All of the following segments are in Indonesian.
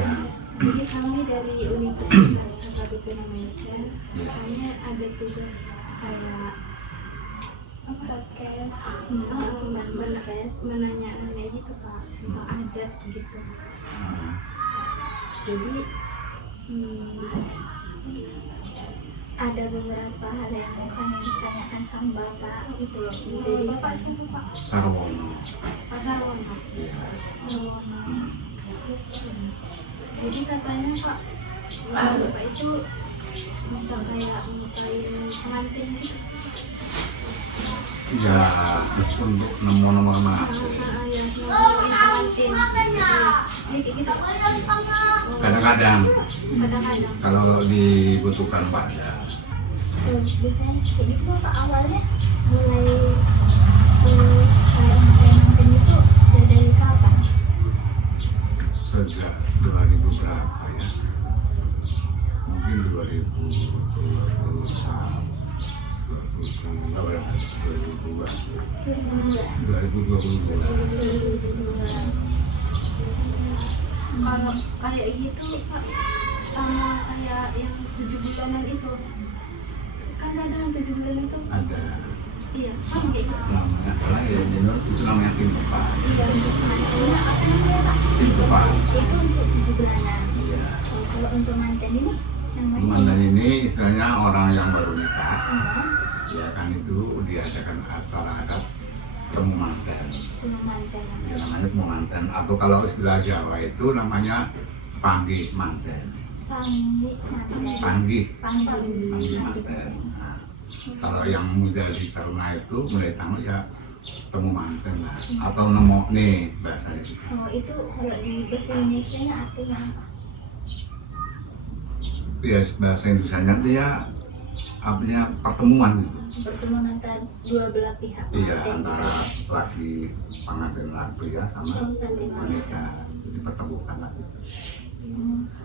Iya. Jadi kami dari Universitas Kabupaten Indonesia, kami ada tugas kayak podcast, menanya-nanya gitu Pak, tentang adat gitu. Jadi ada beberapa hal yang kami ditanyakan sama Bapak gitu loh. Jadi Bapak siapa Pak? Sarwono. Pak Sarwono. Sarwono. Jadi katanya Pak, Bapak itu bisa kayak mintain pengantin gitu. Ya, untuk nomor-nomor mana? Ya, pengantin. Jadi gitu. Kadang-kadang kalau dibutuhkan Pak ya. Biasanya kayak gitu Pak, awalnya mulai kayak pengantin itu dari kapan? Sejak 2000 berapa ya? Mungkin 2022. Kalau kayak gitu Pak, sama kayak yang 7 bulanan itu, kan ada yang 7 bulan itu? Ada. Iya, kan kayak gitu. Namanya adalah ya, itu namanya tim tepat. Iya, untuk mantennya apa namanya Pak? Tim tepat. Itu untuk 7 bulanan. Iya. Kalau untuk manten ini namanya? Mantan ini istilahnya orang yang baru nikah. Ya kan itu diadakan acara adat temu manten. Ya, namanya temu manten. Atau kalau istilah Jawa itu namanya panggih manten. Panggih manten. Nah, kalau yang muda di Saruna itu mulai tamu ya temu manten lah. Atau nemu nih bahasanya juga. Oh itu kalau di bahasa Indonesia artinya apa? Ya bahasa Indonesia dia artinya pertemuan gitu. Pertemuan antara dua belah pihak. Iya, antara laki pengantin pria sama wanita, jadi pertemukan lah.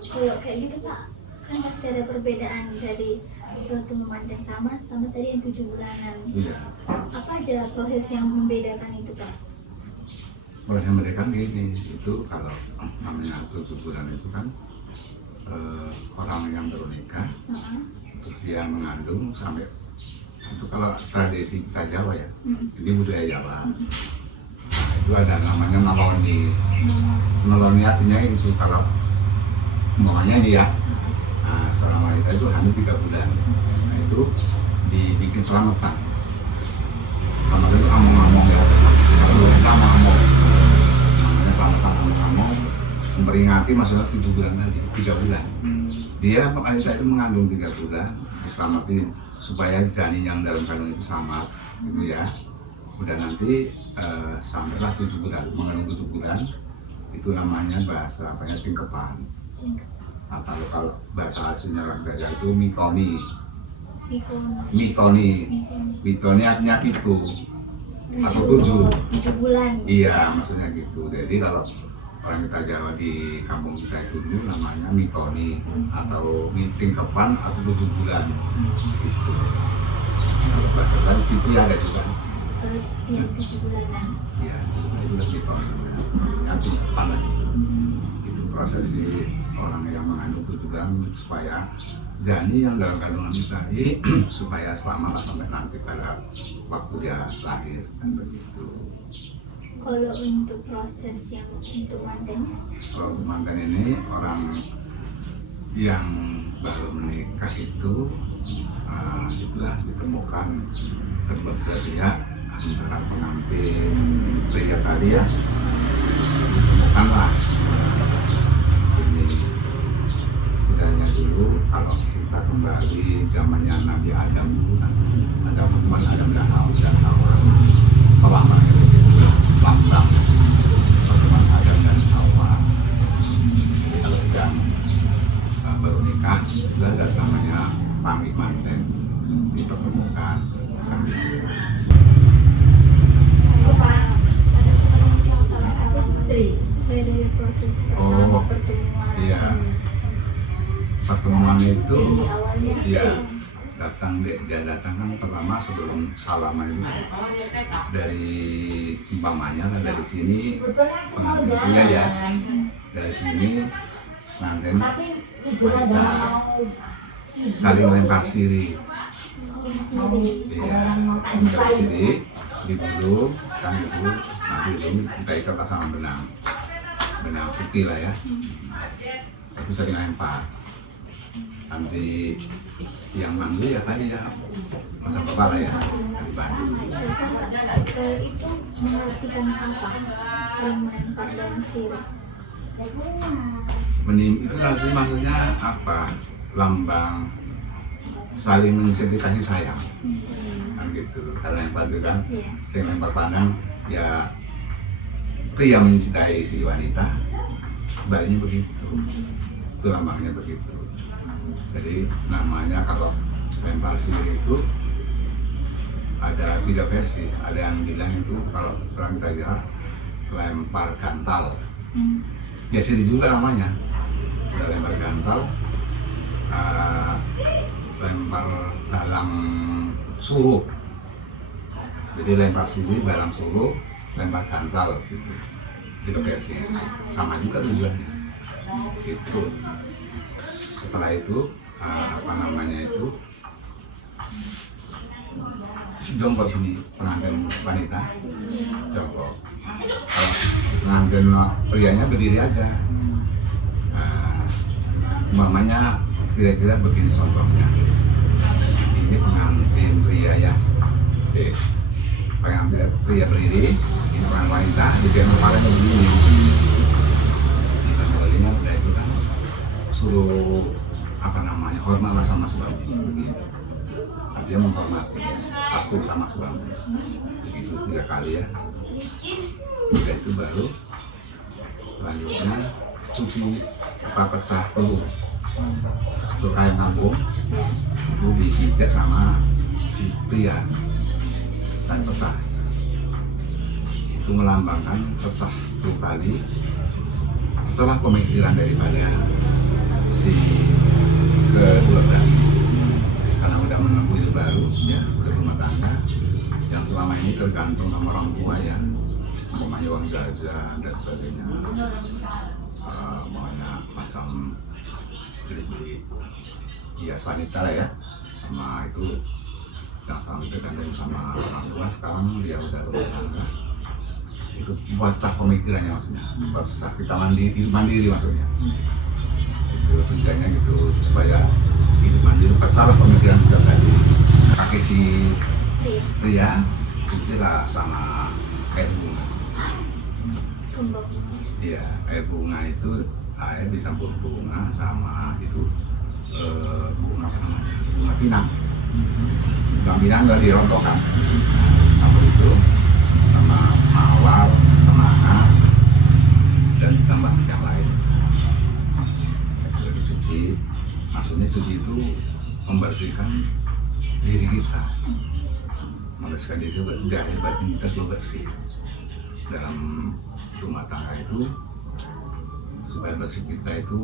Kalau kayak gitu Pak, kan pasti ada perbedaan dari bertemu manten sama tadi yang 7 bulanan. Iya. Apa aja proses yang membedakan itu Pak? Proses yang membedakan gini, itu kalau namanya 7 bulan itu kan orang yang baru nikah, terus dia mengandung sampai itu kalau tradisi kita Jawa ya, jadi budaya Jawa. Nah, itu ada namanya noloni. Noloni artinya itu kalau umpamanya dia, nah, seorang wanita itu hamil 3 bulan. Nah itu dibikin selamatan. Selamatan itu among-among ya. Kalau kita among-among, namanya selamatan among-among, memperingati masalah 7 bulan tadi, 3 bulan. Dia wanita itu mengandung 3 bulan, diselamatin supaya janin yang dalam kandung itu selamat, gitu ya. Udah nanti sampailah 7 bulan, mengandung 7 bulan, itu namanya bahasa apanya tingkepan. Atau kalau bahasa aslinya orang Dayak itu mitoni. Mitoni artinya itu atau 7 bulan. Iya, maksudnya gitu. Jadi kalau orang kita Jawa di kampung kita itu dulu namanya mitoni atau tingkepan atau 7 bulan. Gitu. Kalau bahasa lain itu ya ada juga. Yang 7 bulanan. Iya, itu lebih mitoni. Yang tingkepan lagi. Itu prosesi orang yang mengandung 7 bulan supaya janin yang dalam kandungan itu tadi supaya selamat sampai nanti pada waktu dia lahir dan begitu. Kalau untuk proses yang untuk mantennya? Kalau untuk manten ini orang yang baru menikah itu itulah ditemukan terbelah dia antara pengantin pria tadi ya, ditemukanlah ini setidaknya dulu kalau kita kembali zamannya Nabi Adam dulu kan ada pertemuan Adam dan Hawa pelambang itu lambang pertemuan Adam dan Hawa. Jadi kalau yang baru nikah itu ada namanya panggih manten dipertemukan. Dari proses pertama pertemuan. Iya. Pertemuan itu Awalnya. iya dia datang kan pertama sebelum salaman itu dari umpamanya kan dari sini pengantinnya ya dari sini pengantin wanita saling lempar siri. Iya, lempar siri dibelung kan gitu, nanti itu kita ikat sama benang putih lah ya, itu saling lempar. Nanti yang manggil ya tadi ya masa bapak lah ya dari Bandung. Itu mengartikan apa? Saling melempar dan sirih. Itu lagu maksudnya apa? Lambang saling menunjukkan kasih sayang, kan gitu. Kalau lempar itu kan, saya lempar pandang ya pria mencintai si wanita, sebaliknya begitu. Itu lambangnya begitu. Jadi namanya kalau lempar sihir itu ada 3 versi. Ada yang bilang itu kalau orang Dayak lempar gantal. Ya sihir juga namanya. Ada lempar gantal, lempar dalam suruh. Jadi lempar sihir dalam suruh, lempar gantal gitu. 3 versi. Sama juga tujuannya. Itu. Setelah itu apa namanya itu jongkok sini pengantin wanita jongkok. Kalau pengantin prianya berdiri aja. Umpamanya kira-kira begini contohnya. Ini pengantin pria ya. Pengantin pria berdiri, ini pengantin wanita, di dalam kepalanya begini. Di kepalanya udah itu kan suruh apa namanya hormatlah sama suami begini. Dia menghormati, patuh sama suami. Begitu 3 kali ya. Udah itu baru selanjutnya cuci pecah telur. Untuk kain kampung itu dipijat sama si pria dan pecah. Itu melambangkan pecah 10 kali. Setelah pemikiran daripada si kedua tadi, karena udah menempuh hidup baru ya, berumah tangga yang selama ini tergantung sama orang tua ya, namanya uang jajan dan sebagainya, makanya macam beli hias wanita lah ya, sama itu yang selama itu tergantung sama orang tua. Sekarang dia udah berumah tangga, itu buatlah pemikirannya maksudnya, buatlah kita mandiri maksudnya. Itu tujuannya gitu supaya hidup mandiri, katalah pemikiran kita tadi. Pakai si pria cucilah sama air bunga. Iya, air bunga itu air dicampur bunga sama itu bunga apa namanya? Bunga pinang. Bunga pinang udah dirontokkan. Sama itu sama mawar, semangka dan tambah yang lain. Dicuci, maksudnya cuci itu membersihkan diri kita, membersihkan diri kita, dari batin kita sudah bersih dalam rumah tangga itu, supaya bersih kita itu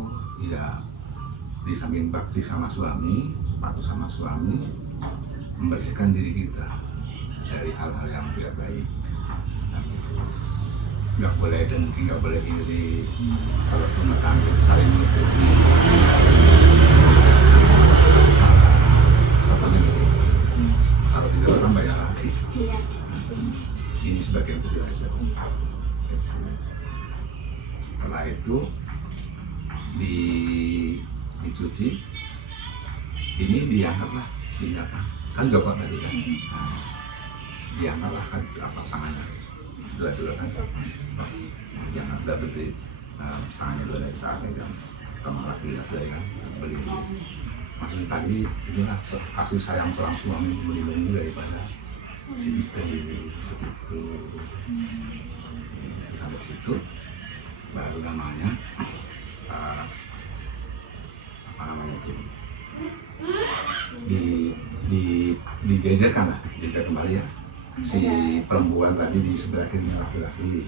ya di samping bakti sama suami, patuh sama suami, membersihkan diri kita dari hal-hal yang tidak baik. Nggak boleh dengki, nggak boleh iri. Kalau rumah tangga itu saling menutupi, satunya gitu. Kalau tidak orang banyak lagi. Ini sebagian kecil aja. Setelah itu dicuci, ini diangkatlah sehingga kan jokot tadi kan. Diangkatlah kan apa tangannya. Dua kan, yang ada berdiri tangannya 2 dari saat ini kan, sama laki-laki kan beli. Maksudnya tadi itulah kasih sayang seorang suami melindungi daripada si istri begitu. Sampai situ baru namanya apa namanya itu dijejerkan lah, dijejer kembali ya. Si perempuan tadi di sebelah kiri laki-laki,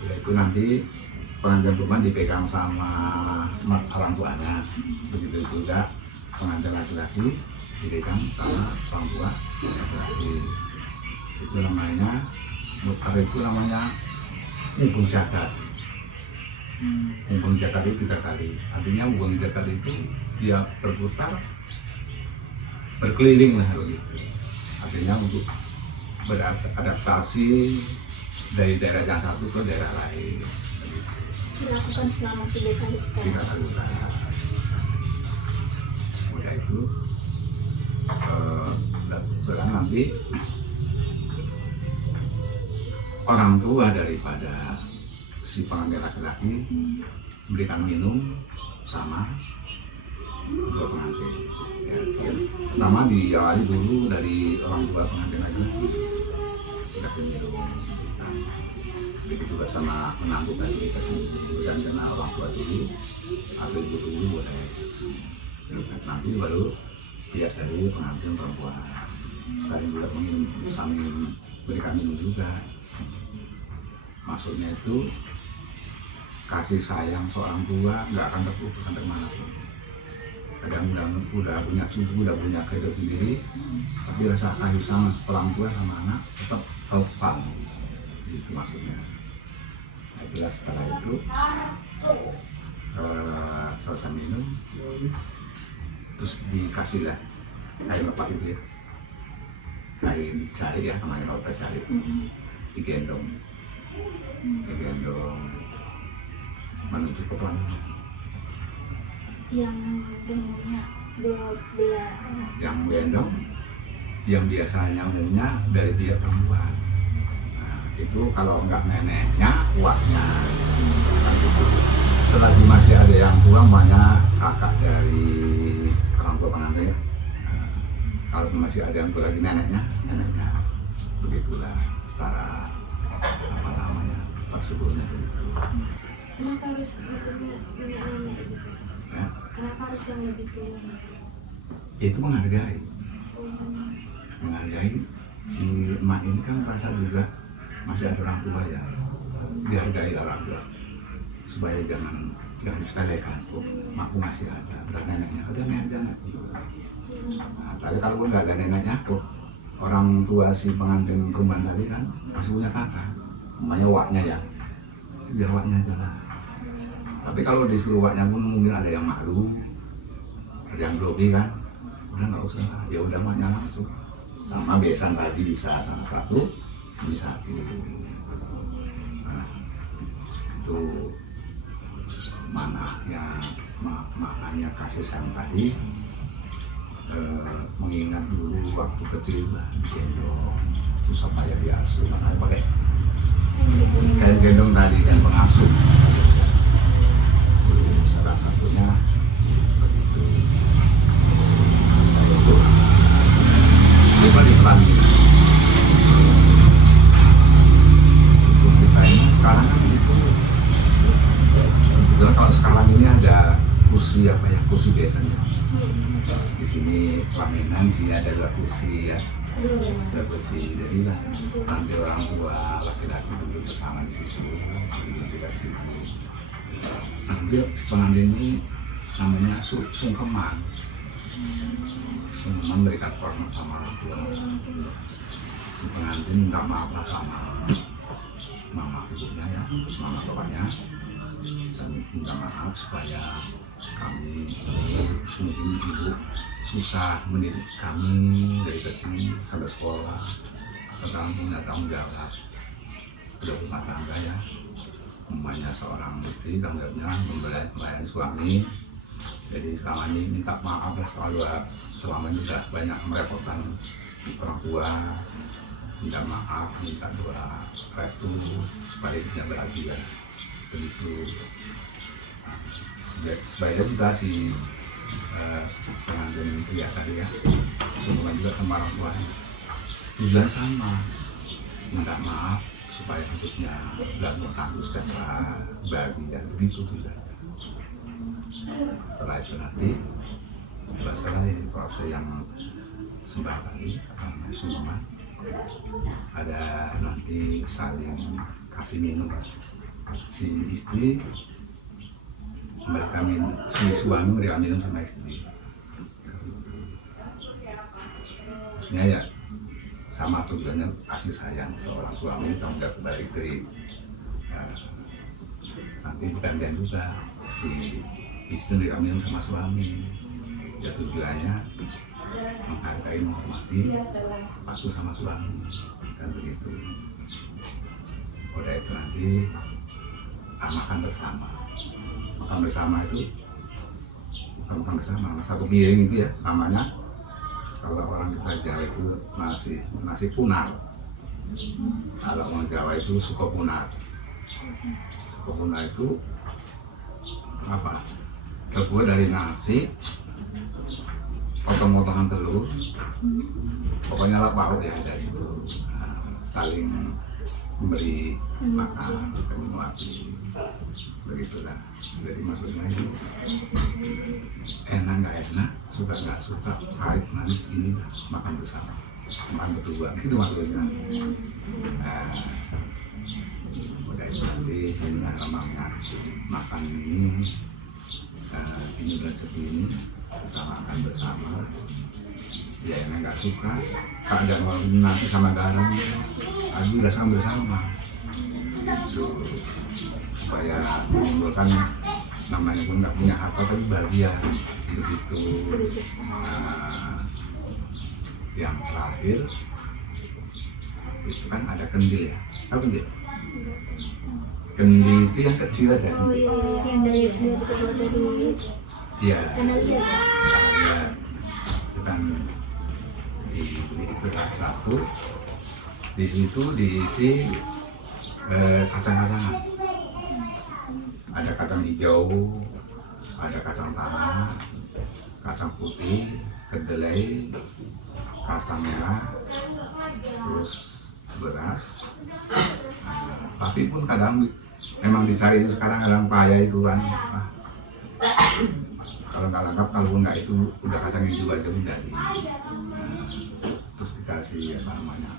ya itu nanti pengantin perempuan dipegang sama orang tuanya, begitu juga pengantin laki-laki dipegang sama orang tua laki-laki. Itu namanya mutar, itu namanya ngubung jagat. Membuang 3 kali, 3 kali. Artinya membuang 3 kali itu dia berputar, berkeliling lah begitu. Artinya untuk beradaptasi dari daerah yang satu ke daerah lain. Dilakukan selama 3 kali. 3 kali usaha. Udah itu berarti nanti orang tua daripada si pengantin laki-laki memberikan minum sama dua pengantin. Ya. Pertama diawali dulu dari orang tua pengantin laki-laki kasih minum. Nah, begitu juga sama menantu tadi kasih minum dan kenal orang tua dulu atau ibu dulu boleh. Nanti baru lihat dari pengantin perempuan saling juga minum sambil berikan minum juga. Maksudnya itu kasih sayang seorang tua nggak akan terputus sampai manapun. Kadang-kadang udah punya cucu, udah punya kehidupan sendiri, tapi rasa kasih sama orang tua sama anak tetap total. Itu maksudnya. Nah, itulah setelah itu selesai minum, terus dikasihlah air lepas itu ya, air cari ya namanya kalau cari, digendong menuju ke pelaminan. Yang gendongnya dua belah. Yang gendong, yang biasanya umumnya dari pihak perempuan. Nah, itu kalau enggak neneknya, uaknya. Selagi masih ada yang tua, banyak kakak dari orang tua pengantin. Kalau masih ada yang tua lagi neneknya. Begitulah secara apa namanya prosedurnya begitu. Kenapa harus maksudnya nenek-nenek gitu? Ya. Kenapa harus yang lebih tua? Itu menghargai si emak ini kan merasa juga masih ada orang tua ya, dihargai orang tua supaya jangan disepelekan. Oh, makku masih ada neneknya, ada nenek aja nek. Nah, tapi kalau nggak ada neneknya, kok orang tua si pengantin perempuan tadi kan masih punya kakak, namanya waknya ya, biar waknya aja lah. Tapi kalau disuruh waknya pun mungkin ada yang malu, ada yang grogi kan, udah nggak usah, ya udah maknya langsung. Sama besan tadi bisa sama satu, bisa satu. Nah, itu makanya kasih sayang tadi. Mengingat dulu waktu kecil gendong susah supaya diasuh, makanya pakai kain gendong tadi kan pengasuh. Salah satunya begitu. Itu coba dipelajari. Untuk kita ini sekarang kan itu, kalau sekarang ini ada kursi apa ya, kursi biasanya. Di sini pelaminan, sini adalah kursi ya, ada kursi. Jadi lah nanti orang tua laki-laki duduk bersama di situ, tidak situ. Nanti pengantin ini namanya sungkeman, sungkeman berikan hormat sama orang tua. Si pengantin minta maaf sama mama ibunya ya, mama bapaknya, dan minta maaf supaya kami mungkin ibu susah mendidik kami dari kecil sampai sekolah, sekarang punya tanggung jawab udah rumah tangga ya, umpamanya seorang istri tanggung jawabnya melayani suami. Jadi selama ini minta maaf lah kalau selama ini sudah banyak merepotkan orang tua, minta maaf, minta doa restu supaya hidupnya bahagia begitu. Sebaiknya juga si pengantin pria tadi ya, semua juga sama orang tua tujuan sama, minta maaf supaya hidupnya nggak bertanggung jawab bahagia begitu juga. Setelah itu nanti selesai proses yang sembah tadi semua, ada nanti saling kasih minum, si istri memberikan minum, si suami memberikan minum sama istri. Maksudnya ya sama tujuannya kasih sayang seorang suami tanggung jawab kepada istri. nanti gantian juga si istri diambil sama suami. Ya tujuannya menghargai, menghormati, patuh sama suami, dan begitu. Udah itu nanti makan bersama. Makan bersama itu bukan makan bersama, satu piring itu ya namanya. Kalau orang kita Jawa itu nasi punar. Kalau orang Jawa itu suko punar. Suko punar itu apa? Terbuat dari nasi, potong-potongan telur, pokoknya lauk ya dari situ. Saling memberi makan, menikmati, begitulah. Jadi maksudnya itu enak nggak enak, suka nggak suka, pahit manis ini makan bersama, makan berdua, itu maksudnya. Udah itu nanti ini namanya makan ini bulan segini kita makan bersama. Ya enak nggak suka, kadang mau nasi sama garam, aduh udah sama bersama. Itu supaya menimbulkan namanya pun nggak punya harta tapi bahagia itu. Yang terakhir itu kan ada kendil ya, tahu kendil? Kendil itu yang kecil ada. Oh iya, yang dari iya. Kenal ya. Itu kan itu satu, di situ diisi kacang-kacangan. Ada kacang hijau, ada kacang tanah, kacang putih, kedelai, kacang merah, terus beras. Tapi pun kadang memang dicari sekarang kadang payah itu kan. Kalau nggak lengkap, kalau nggak itu udah kacang hijau aja udah terus dikasih apa namanya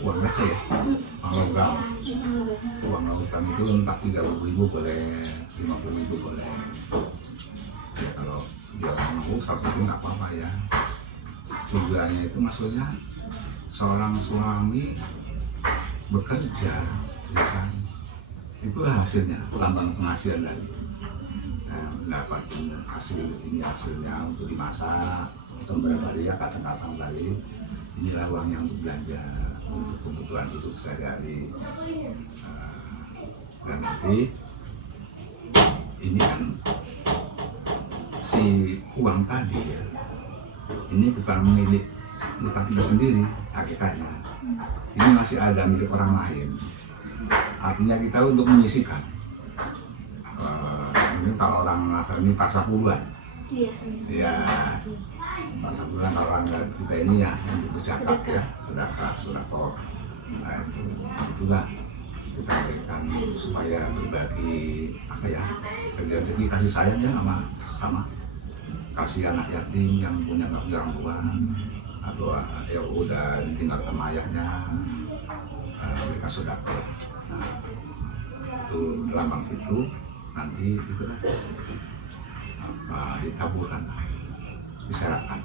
uang receh ya, uang logam itu entah 30.000 boleh, 50.000 boleh. Ya, kalau dia mau 100.000 nggak apa-apa ya. Tujuannya itu maksudnya seorang suami bekerja, ya kan? Itulah hasilnya, lambang penghasilan dari mendapat hasil ini, hasilnya untuk dimasak untuk beberapa hari ya, kacang-kacang tadi. Inilah uangnya untuk belanja untuk kebutuhan hidup sehari-hari. Dan nanti ini kan si uang tadi ya, ini bukan milik kita sendiri hakikatnya. Ini masih ada milik orang lain. Artinya kita untuk menyisihkan. Mungkin kalau orang asal ini paksa puluhan. Iya. Ya, paksa puluhan kalau orang kita ini ya untuk berzakat ya, sedekah. Nah, itulah kita berikan supaya berbagi apa ya, rezeki kasih sayang ya sama kasih anak yatim yang punya nggak punya orang tua atau yang udah ditinggalkan ayahnya, mereka sedekah. Nah, itu lambang itu nanti itu ditaburkan, diserahkan.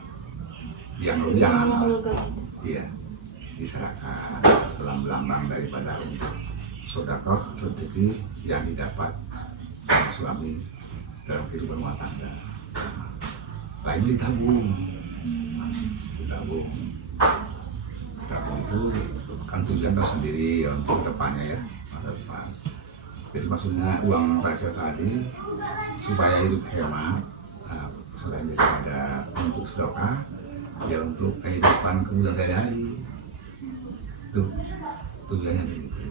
Yang iya, diserahkan dalam lambang daripada untuk sedekah rezeki yang didapat sama suami dalam kehidupan rumah tangga. Lain ditabung itu kan tujuan tersendiri untuk depannya ya, masa depan. Jadi maksudnya uang rahasia tadi supaya hidup hemat, selain daripada untuk sedekah, ya untuk kehidupan kemudian sehari-hari. Itu tujuannya begitu.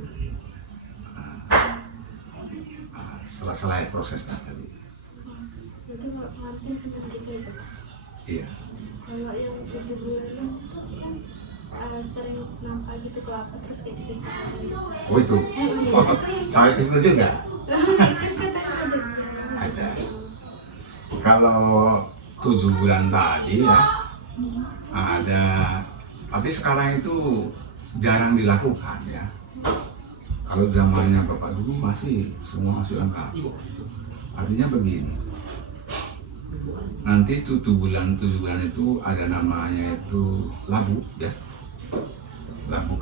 Selesai prosesnya tadi. Jadi kalau pengantin seperti itu. Iya. Kalau yang 7 bulan sering nampak gitu kelapa terus kayak gitu sih. Oh itu. Sampai ke situ juga. Ada. Kalau 7 bulan tadi ya ada, tapi sekarang itu jarang dilakukan ya. Kalau zamannya bapak dulu semua masih lengkap. Artinya begini, nanti 7 bulan itu ada namanya itu labu ya. Labu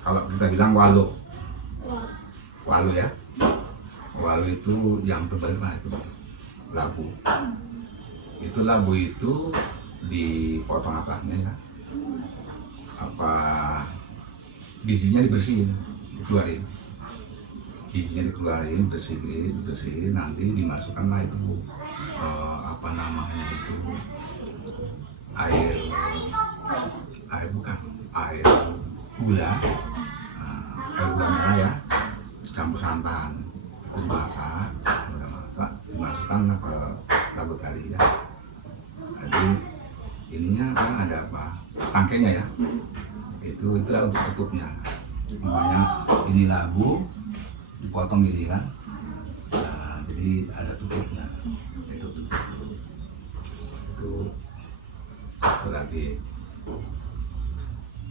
kalau kita bilang walu ya. Walu itu yang terbaik lah itu labu. Itu labu itu dipotong atasnya ya. Apa bijinya dibersihin, dikeluarin. Bijinya dikeluarin, bersihin, nanti dimasukkanlah itu apa namanya itu air gula, air gula merah ya, campur santan, itu dimasak, dimasukkan ke labu tadi ya. Jadi ininya kan ada apa? Tangkainya ya. Itu untuk tutupnya. Makanya ini labu dipotong gini kan. Nah, jadi ada tutupnya. Itu tutup. Itu lagi.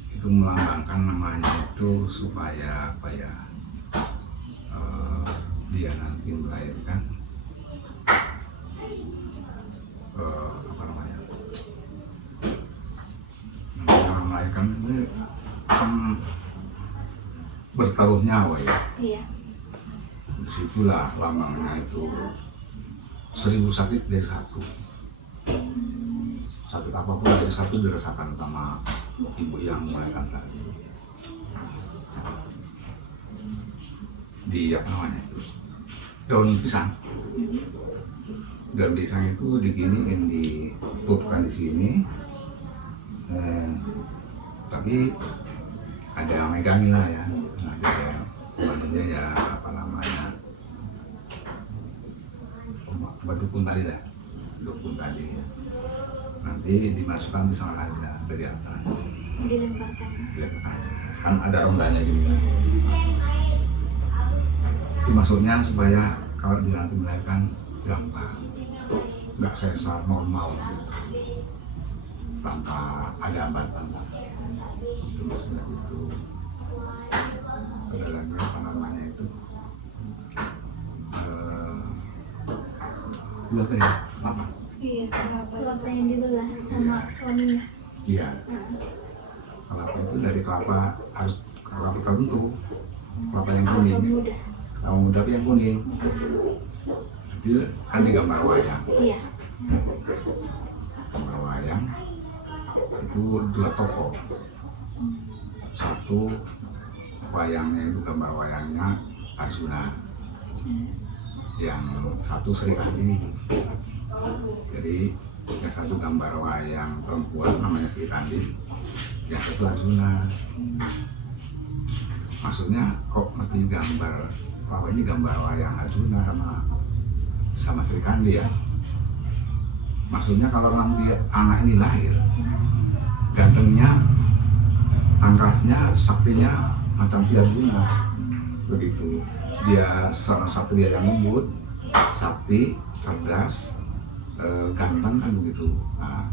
Itu melambangkan namanya itu supaya apa ya? Dia nanti melahirkan apa namanya? Melahirkan ini kan bertaruh nyawa ya. Iya. Disitulah lambangnya itu 1000 sakit dari satu. Sakit apapun dari satu dirasakan sama ibu yang melahirkan tadi. Di apa namanya itu? Daun pisang. Daun pisang itu diginiin, ditutupkan di sini. Tapi ada megangin lah ya. Nah, dia ya apa namanya? Dukun tadi lah. Dukun tadi. Nanti dimasukkan pisang lagi dari atas. Dilemparkan. Kan ada rondanya gini kan. Dimasuknya supaya kalau nanti melahirkan gampang, nggak sesar, normal tanpa ada hambatan lah. Itu maksudnya itu. Ada lagi apa namanya itu? Dua tadi apa? Iya, kelapa yang dibelah sama suaminya. Iya. Kelapa itu dari kelapa, harus kelapa tertentu. Kelapa yang kuning. Kelapa muda tapi yang kuning. Itu kan di gambar wayang. Iya. Gambar wayang itu 2 tokoh. Satu wayangnya itu gambar wayangnya Arjuna. Yang satu Sri Kandi. Jadi yang satu gambar wayang perempuan namanya Sri Kandi, yang satu Arjuna. Maksudnya kok mesti gambar, apa ini gambar wayang Arjuna sama Sri Kandi ya? Maksudnya kalau nanti anak ini lahir, gantengnya, tangkasnya, saktinya macam si Arjuna, begitu. Dia seorang satria yang lembut, sakti, cerdas, ganteng kan begitu. Nah,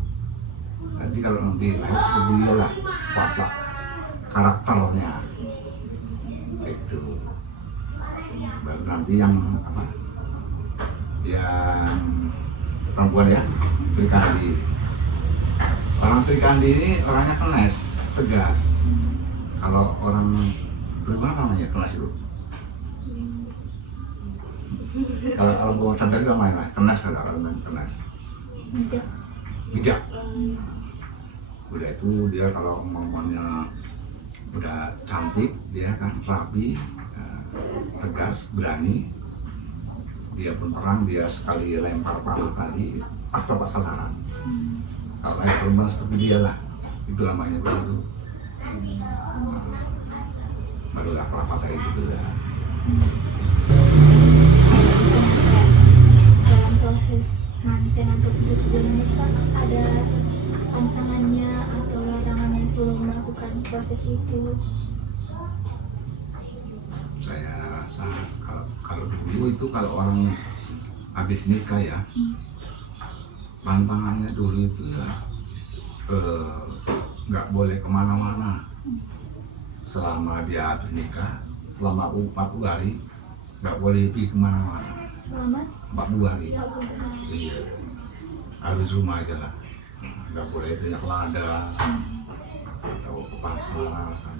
jadi kalau nanti lahir seperti dia lah, watak karakternya, itu. Baru nanti yang apa? Yang perempuan ya, Sri Kandi. Orang Sri Kandi ini orangnya kenes, tegas. Kalau orang bagaimana namanya kenes itu? Kalau bawa cadar itu apa ya? Kenes kan orang kenes. Bijak. Udah itu dia kalau ngomongnya udah cantik, dia kan rapi, tegas, berani. Dia pun perang, dia sekali lempar panah tadi pas tepat sasaran. Kalau yang perempuan seperti dia lah, itu namanya begitu. Barulah kelapa tadi itu lah. Dalam proses manten atau 7 bulan itu kan ada tantangannya atau larangannya sebelum melakukan proses itu. Saya rasa kalau dulu itu kalau orang habis nikah ya, tantangannya dulu itu ya nggak boleh kemana-mana selama dia habis nikah, selama 40 hari nggak boleh pergi kemana-mana. Selama 40 hari. 40 hari. Iya, harus rumah aja lah, nggak boleh banyak ladang atau ke pasar kan.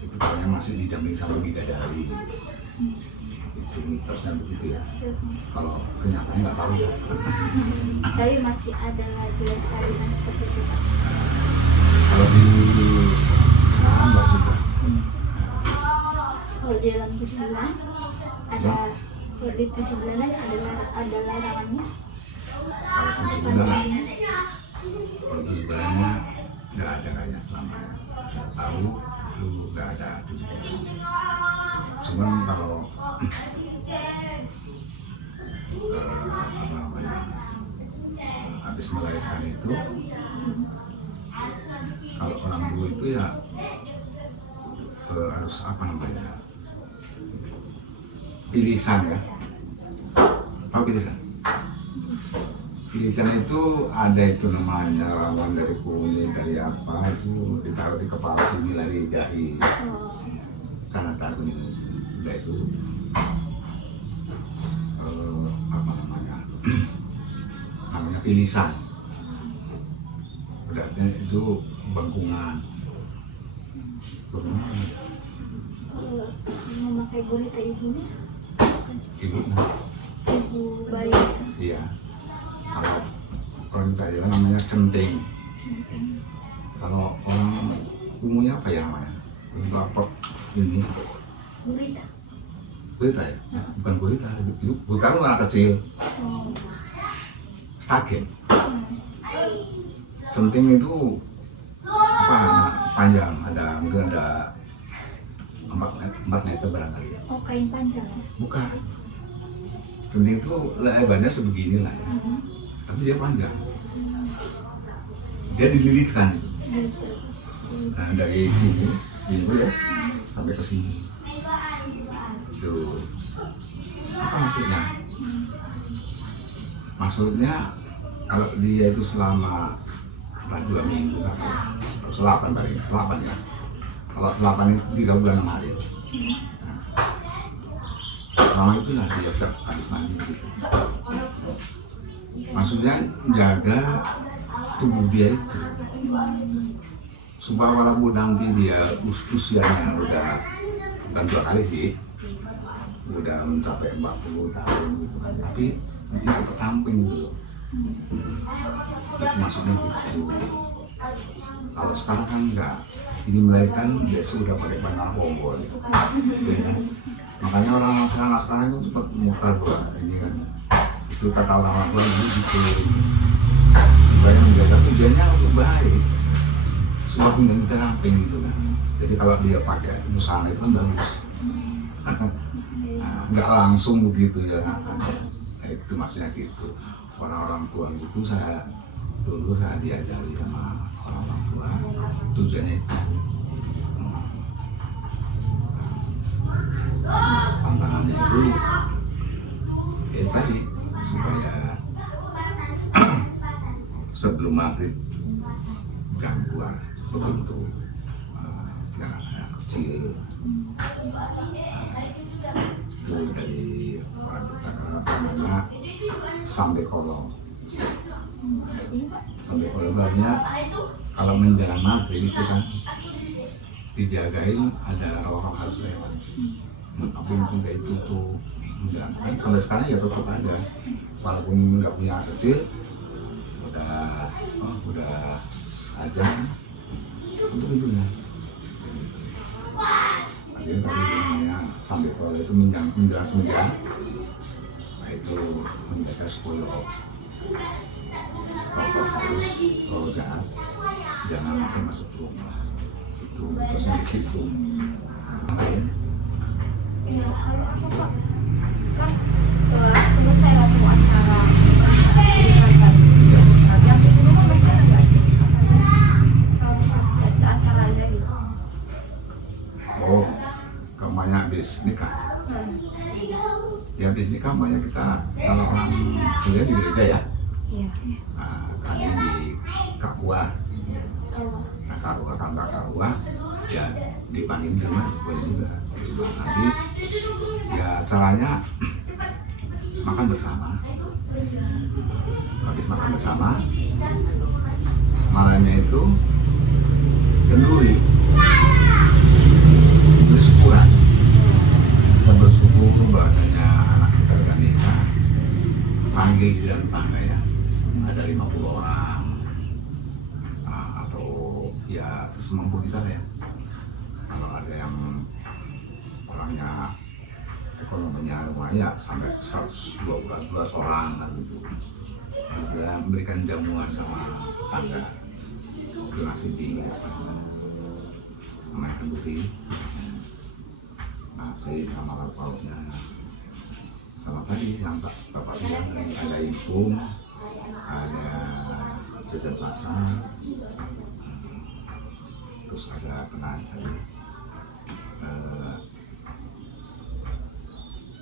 Itu karena masih didampingi sama bidadari. itu mitosnya begitu ya. Terus, Kalau kenyataannya nggak tahu ya. tapi masih ada lagi lestarian seperti itu Pak. Kalau di sana nggak juga. Kalau di dalam 7 bulan ada, kalau di 7 bulanan ada larangannya. Kalau 7 bulan, kalau 7 bulannya nggak ada kayaknya selama saya tahu itu nggak ada 7 bulan. Cuman kalau apa namanya habis melahirkan itu, kalau orang dulu itu ya harus apa namanya pilisan ya. Tahu pilisan? Pilisan itu ada itu namanya ramuan dari kuning dari apa itu ditaruh di kepala sini dari dahi karena takut udah itu apa namanya namanya pilisan. Berarti itu bengkungan. Memakai boneka ibunya, Ibunya. ibu bayi. Iya. Kalau orang Jawa namanya centing. Kalau orang umumnya apa ya namanya? Lapor ini. Gurita. Gurita ya? Bukan gurita, itu bukan anak kecil. Oh. Stagen. Centing itu apa? Panjang, ada mungkin ada 4 meter barangkali. Oh, kain panjang. Bukan. Centing itu lebarnya sebegini lah ya. Tapi dia panjang. Dia dililitkan. Nah, dari sini, ini ya, sampai ke sini. Itu apa maksudnya? Maksudnya kalau dia itu selama 2 minggu atau selapan kali, selapan ya. Kalau selapan itu 3 bulan 6 hari. Selama itulah dia setiap habis mandi gitu. Maksudnya jaga tubuh dia itu supaya walaupun nanti dia usianya udah bukan 2 kali sih, udah mencapai 40 tahun gitu kan, tapi dia tetap tamping gitu. Itu maksudnya gitu. Kalau sekarang kan enggak, ini melahirkan dia sudah pakai bantal kompor gitu. Makanya orang sekarang itu cepat muka gua ini kan. Itu kata orang tua gitu. Supaya menjaga tujuannya untuk baik. Supaya menjadi teramping gitu kan. Jadi kalau dia pakai busana itu kan bagus. Nah, nggak langsung begitu ya. Nah, itu maksudnya gitu. Orang-orang tua itu dulu saya diajari sama orang tua tujuannya itu. Tantangannya itu ya tadi supaya sebelum maghrib jangan keluar betul-betul anak kecil itu dari orang kata-katanya sampai kolong banyak. Kalau menjelang maghrib itu kan dijagain ada orang harus lewat, tapi mungkin kayak itu tuh menjelang kan sampai sekarang ya tetap ada walaupun nggak punya anak kecil udah aja untuk itu ya. Akhirnya tadi namanya sampai kalau itu menjelang 9, nah itu menjaga 10. Kalau harus kalau jahat jangan masuk rumah itu terusnya begitu. Ya, kalau apa Pak? Kan setelah selesai lah semua acara yang di rumah masih ada nggak sih? Acara ada gitu. Oh, kampanye habis nikah. Ya habis nikah banyak kita kalau orang kuliah di gereja ya. Iya. Nah, kami di Kakua. Nah, Kakua kantor Kakua ya dipanggil sama boleh juga. Nanti ya caranya makan bersama. Habis makan bersama malamnya itu kenduri syukuran, bersyukur bahwasanya anak kita udah nikah, panggil di dalam tangga ya, ada 50 orang, atau ya semampu kita ya. Kalau ada yang orangnya ekonominya lumayan ya sampai 112 orang kan gitu. Juga memberikan jamuan sama tangga, itu nasi di namanya kenduri, nasi sama lauk pauknya. Sama tadi yang bapak bilang ada impung, ada jajan pasar, terus ada pengajar,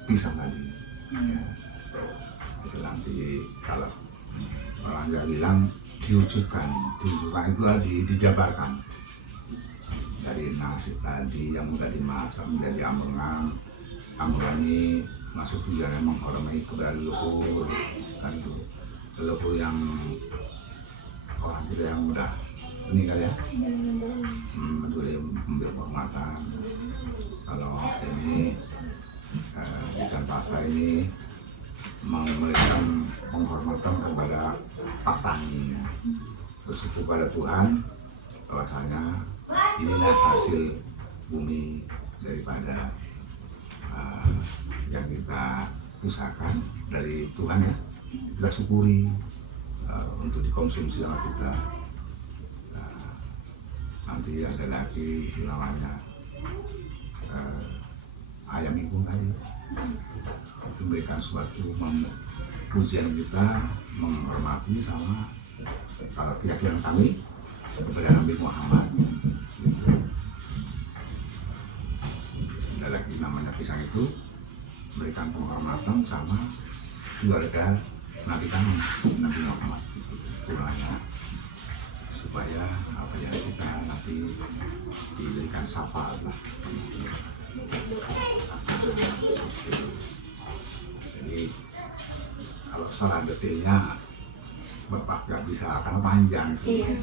pisang tadi ya. Itu nanti kalau orang nggak bilang diwujudkan itu tadi dijabarkan dari nasi tadi yang udah dimasak menjadi ambengan. Ambengan ini masuk tujuannya menghormati kepada leluhur kan, itu leluhur yang orang kita yang udah meninggal ya, memberi penghormatan. Kalau ini ikan pasar ini memberikan penghormatan kepada petani, bersyukur pada Tuhan bahwasanya inilah hasil bumi daripada yang kita usahakan dari Tuhan ya, kita syukuri untuk dikonsumsi sama kita. Nanti ada lagi namanya ayam ibu tadi, itu memberikan suatu pujian kita, menghormati sama keyakinan kami kepada Nabi Muhammad. Ada lagi namanya pisang itu memberikan penghormatan sama keluarga Nabi kami, Nabi Muhammad. Kurangnya supaya apa yang kita nanti diberikan syafaat lah. Jadi kalau salah detailnya Bapak nggak bisa, akan panjang. Iya.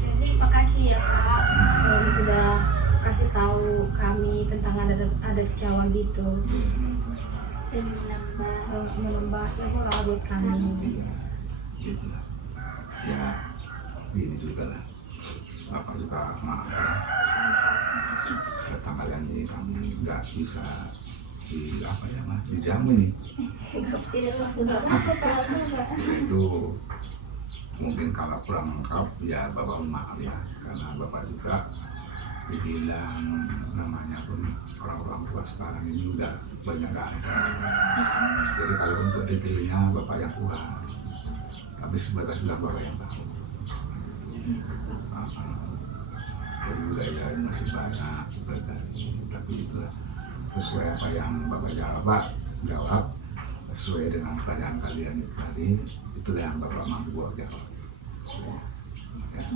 Jadi makasih ya Kak, udah kasih tahu kami tentang adat Jawa gitu, Dan menambah ilmu lah buat kami. Iya, gitu lah. Ya, gini juga lah. Bapak juga maaf ya. Datang kalian ini kami nggak bisa di apa ya mas, dijamin nih. tidak maksud aku kalau enggak. Itu mungkin kalau kurang lengkap ya Bapak maaf ya, karena Bapak juga dibilang namanya pun orang-orang tua sekarang ini udah banyak nggak ada. Jadi kalau untuk detailnya Bapak yang kurang, tapi sebatas bilang Bapak yang tahu. Dari budaya ini masih banyak belajar, tapi itulah sesuai apa yang Bapak jawab sesuai dengan pertanyaan kalian itu tadi, itulah yang Bapak mampu jawab. Ya.